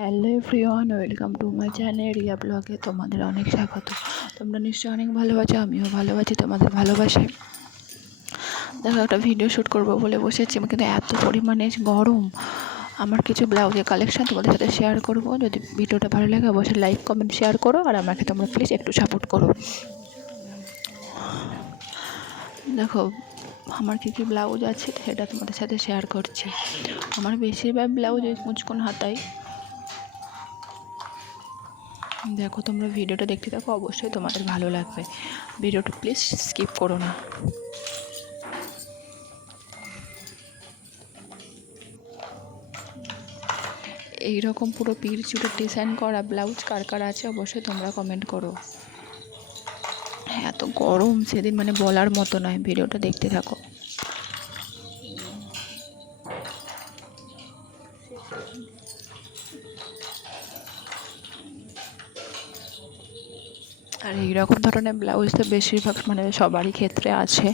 Hello everyone, welcome to my channel Riya ব্লগে। তোমাদের অনেক স্বাগত। তোমরা নিশ্চয়ই অনেক ভালো আছো, আমিও ভালো আছি তোমাদের ভালোবাসায়। দেখো, একটা ভিডিও শ্যুট করবো বলে বসেছি, কিন্তু এত পরিমাণে গরম। আমার কিছু ব্লাউজের কালেকশন তোমাদের সাথে শেয়ার করবো। যদি ভিডিওটা ভালো লাগে অবশ্যই লাইক কমেন্ট শেয়ার করো, আর আমাকে তোমরা প্লিজ একটু সাপোর্ট করো। দেখো, আমার কী কী ব্লাউজ আছে সেটা তোমাদের সাথে শেয়ার করছি। আমার বেশিরভাগ ব্লাউজ ওই মুচকোন হাতায়। দেখো, তোমরা ভিডিওটা দেখতে থাকো, অবশ্যই তোমাদের ভালো লাগবে। ভিডিওটা প্লিজ স্কিপ করো না। এইরকম পুরো পিঠ জুড়ে ডিজাইন করা ব্লাউজ কার কার আছে অবশ্যই তোমরা কমেন্ট করো। এত গরম সেদিন বলার মতো নয়। ভিডিওটা দেখতে থাকো। আর এইরকম ধরনের ব্লাউজ তো বেশিরভাগ সবারই ক্ষেত্রে আছে।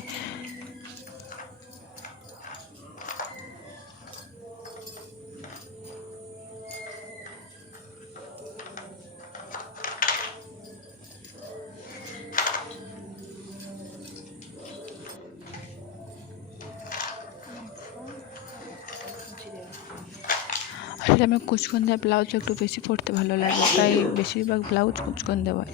আসলে আমার কুচকন দেওয়া ব্লাউজ একটু বেশি পরতে ভালো লাগে, তাই বেশিরভাগ ব্লাউজ কুচকন দেওয়া।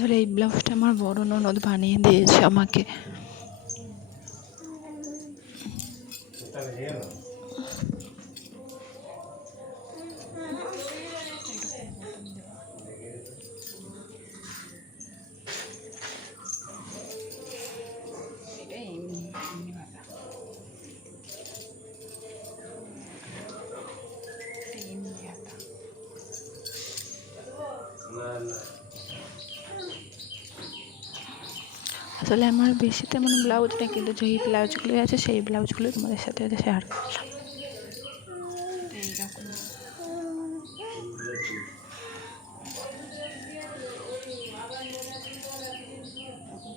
আসলে এই ব্লাউজটা আমার বড় ননদ বানিয়ে দিয়েছে আমাকে। আসলে আমার বেশি তেমন ব্লাউজ নেই, কিন্তু যেই ব্লাউজগুলো আছে সেই ব্লাউজগুলো তোমাদের সাথে শেয়ার করলাম। এইরকম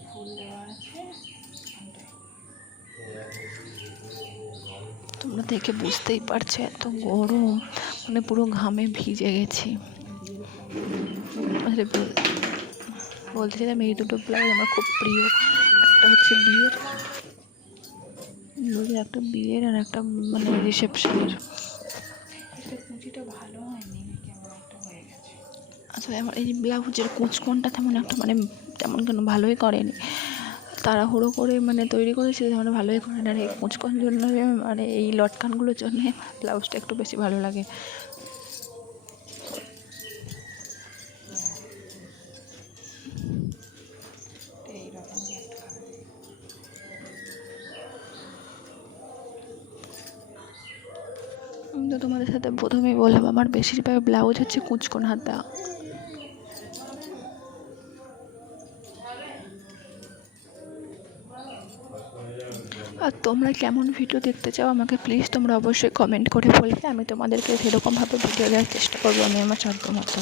ফুল দেওয়া আছে। তোমরা দেখে বুঝতেই পারছো এত গরম, পুরো ঘামে ভিজে গেছি। আসলে বলছিলাম এই দুটো ব্লাউজ আমার খুব প্রিয়। একটা হচ্ছে বিয়ের, একটা বিয়ের আর একটা রিসেপশনের। কুচিটা ভালো হয়নি, কেমন একটা হয়ে গেছে। আসলে আমার এই ব্লাউজের কুচকনটা তেমন কেন ভালোই করেনি। তাড়াহুড়ো করে তৈরি করেছে, ভালোই করে না। এই কুচকন জন্য এই লটকানগুলোর জন্যে ব্লাউজটা একটু বেশি ভালো লাগে। তো তোমাদের সাথে প্রথমেই বললাম, আমার বেশিরভাগ ব্লাউজ হচ্ছে কুচকন হাতা। আর তোমরা কেমন ভিডিও দেখতে চাও আমাকে প্লিজ তোমরা অবশ্যই কমেন্ট করে বলবে। আমি তোমাদেরকে সেরকমভাবে ভিডিও দেওয়ার চেষ্টা করবো, আমি আমার সাধ্য মতো।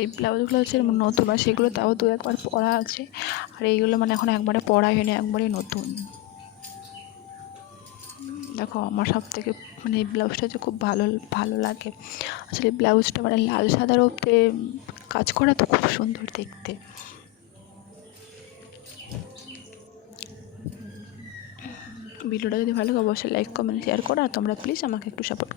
এই ব্লাউজগুলো হচ্ছে নতুন, আর সেগুলো তাও দু একবার পরা আছে। আর এইগুলো এখন একবারে পরা হয়নি, একবারে নতুন। দেখো, আমার সব থেকে এই ব্লাউজটা যে খুব ভালো ভালো লাগে। আসলে এই ব্লাউজটা লাল সাদার ওপরে কাজ করা, তো খুব সুন্দর দেখতে। ভিডিওটা যদি ভালো লাগে অবশ্যই লাইক কমেন্ট শেয়ার করো, আর তোমরা প্লিজ আমাকে একটু সাপোর্ট করো।